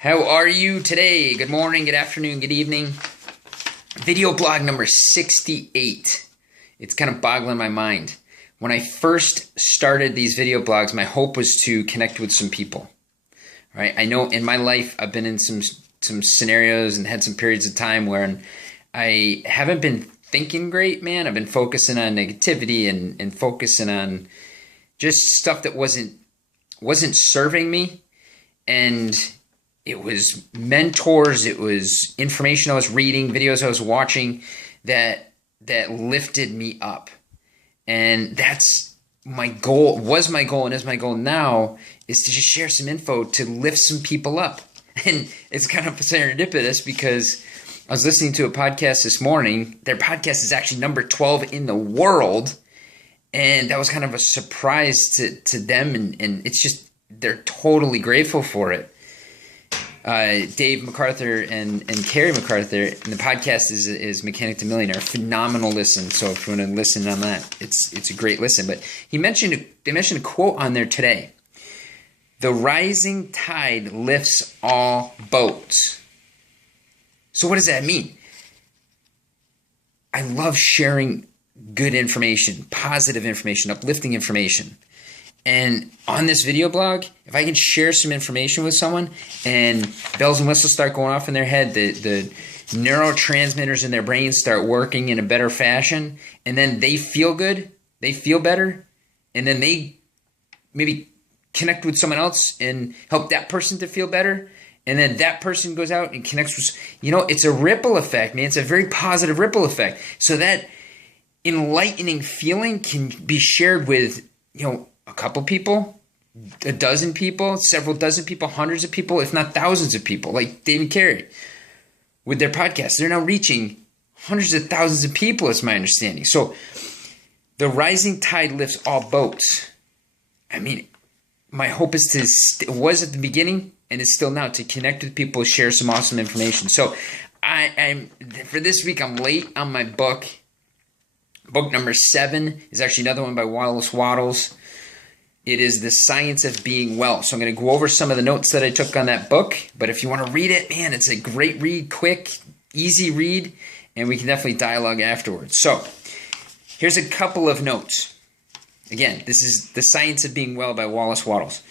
How are you today? Good morning, good afternoon, good evening. Video blog number 68. It's kind of boggling my mind. When I first started these video blogs, my hope was to connect with some people. Right? I know in my life I've been in some scenarios and had some periods of time where I haven't been thinking great, man. I've been focusing on negativity and focusing on just stuff that wasn't serving me. And it was mentors, it was information I was reading, videos I was watching that lifted me up. And that's my goal, was my goal, and is my goal now, is to just share some info to lift some people up. And it's kind of serendipitous because I was listening to a podcast this morning. Their podcast is actually number 12 in the world. And that was kind of a surprise to them. And it's just, they're totally grateful for it. Dave MacArthur and Carrie MacArthur, and the podcast is Mechanic to Millionaire. Phenomenal listen. So if you want to listen on that, it's a great listen. But they mentioned a quote on there today. The rising tide lifts all boats. So what does that mean? I love sharing good information, positive information, uplifting information. And on this video blog, if I can share some information with someone and bells and whistles start going off in their head, the neurotransmitters in their brain start working in a better fashion, and then they feel good, they feel better, and then they maybe connect with someone else and help that person to feel better, and then that person goes out and connects with, it's a ripple effect, man. It's a very positive ripple effect. So that enlightening feeling can be shared with, a couple people, a dozen people, several dozen people, hundreds of people, if not thousands of people, like Dave and Carrie with their podcast. They're now reaching hundreds of thousands of people, is my understanding. So the rising tide lifts all boats. I mean, my hope is was at the beginning and is still now to connect with people, share some awesome information. So I'm for this week, I'm late on my book. Book number 7 is actually another one by Wallace Wattles. It is The Science of Being Well. So I'm going to go over some of the notes that I took on that book. But if you want to read it, man, it's a great read, quick, easy read, and we can definitely dialogue afterwards. So here's a couple of notes. Again, this is The Science of Being Well by Wallace Wattles.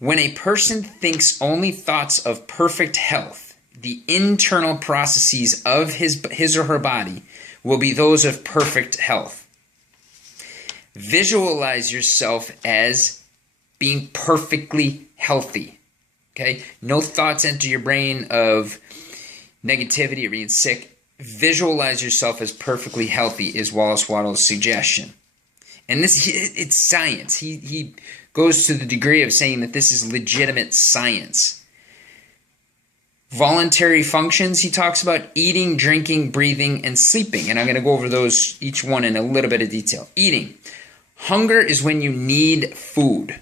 When a person thinks only thoughts of perfect health, the internal processes of his or her body will be those of perfect health. Visualize yourself as being perfectly healthy. Okay? No thoughts enter your brain of negativity or being sick. Visualize yourself as perfectly healthy is Wallace Wattles' suggestion. And it's science. He goes to the degree of saying that this is legitimate science. Voluntary functions, he talks about eating, drinking, breathing, and sleeping. And I'm going to go over those, each one in a little bit of detail. Eating. Hunger is when you need food.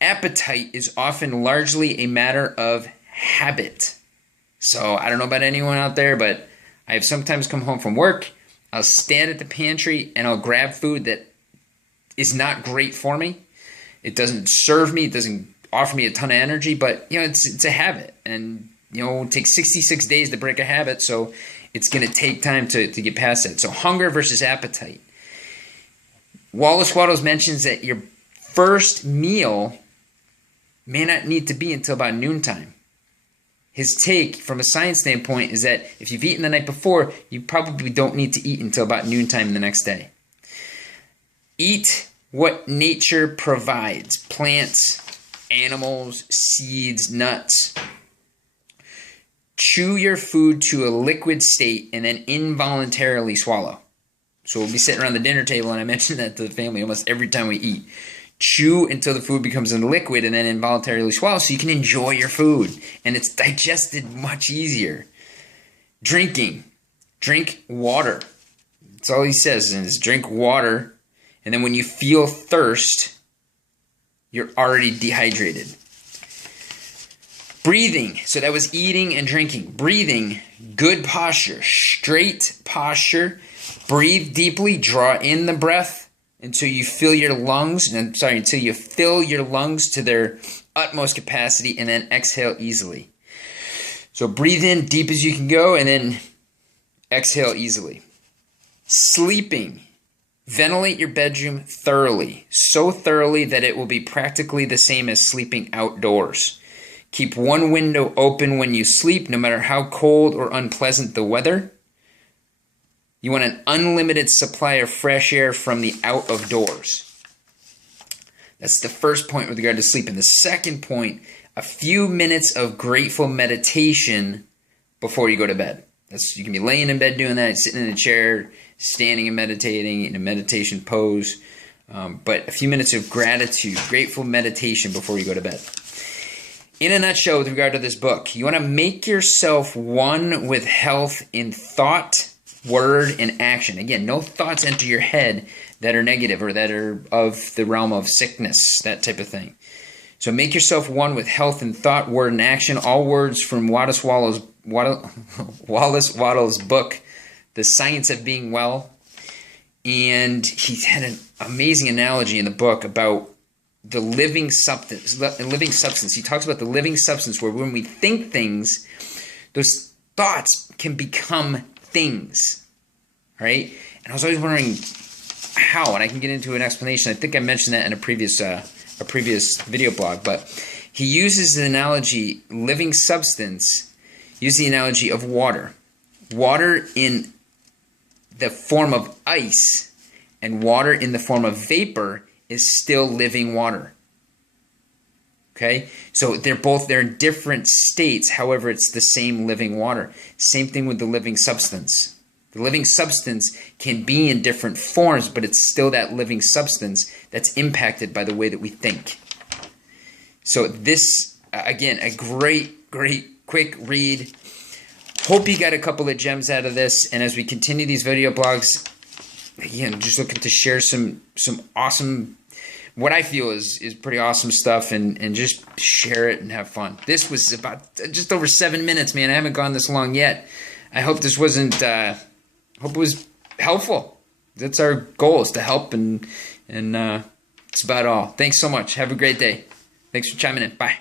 Appetite is often largely a matter of habit. So I don't know about anyone out there, but I have sometimes come home from work. I'll stand at the pantry and I'll grab food that is not great for me. It doesn't serve me. It doesn't offer me a ton of energy, but it's a habit. And it takes 66 days to break a habit, so it's going to take time to get past that. So hunger versus appetite. Wallace Wattles mentions that your first meal may not need to be until about noontime. His take from a science standpoint is that if you've eaten the night before, you probably don't need to eat until about noontime the next day. Eat what nature provides. Plants, animals, seeds, nuts. Chew your food to a liquid state and then involuntarily swallow. So we'll be sitting around the dinner table, and I mention that to the family almost every time we eat. Chew until the food becomes a liquid and then involuntarily swallow so you can enjoy your food. And it's digested much easier. Drinking. Drink water. That's all he says is drink water. And then when you feel thirst, you're already dehydrated. Breathing. So that was eating and drinking. Breathing. Good posture. Straight posture. Breathe deeply. Draw in the breath. until you fill your lungs, until you fill your lungs to their utmost capacity, and then exhale easily. So breathe in deep as you can go, and then exhale easily. Sleeping. Ventilate your bedroom thoroughly, so thoroughly that it will be practically the same as sleeping outdoors. Keep one window open when you sleep, no matter how cold or unpleasant the weather. You want an unlimited supply of fresh air from the out of doors. That's the first point with regard to sleep. And the second point, a few minutes of grateful meditation before you go to bed. You can be laying in bed doing that, sitting in a chair, standing and meditating in a meditation pose. But a few minutes of gratitude, grateful meditation before you go to bed. In a nutshell, with regard to this book, you want to make yourself one with health in thought, word, and action. Again, no thoughts enter your head that are negative or that are of the realm of sickness, that type of thing. So make yourself one with health in thought, word, and action. All words from Wallace Wattles' book, The Science of Being Well. And he had an amazing analogy in the book about the living substance. He talks about the living substance where when we think things, those thoughts can become things, right? And I was always wondering how, and I can get into an explanation. I think I mentioned that in a previous video blog, but he uses the analogy, living substance, uses the analogy of water. Water in the form of ice and water in the form of vapor is still living water. Okay? So they're in different states, however, it's the same living water. Same thing with the living substance. The living substance can be in different forms, but it's still that living substance that's impacted by the way that we think. So this, again, a great, quick read. Hope you got a couple of gems out of this. And as we continue these video blogs, again, just looking to share some awesome, what I feel is pretty awesome stuff, and just share it and have fun. This was about just over 7 minutes, man. I haven't gone this long yet. I hope this wasn't, hope it was helpful. That's our goal, is to help, and it's about all. Thanks so much. Have a great day. Thanks for chiming in. Bye.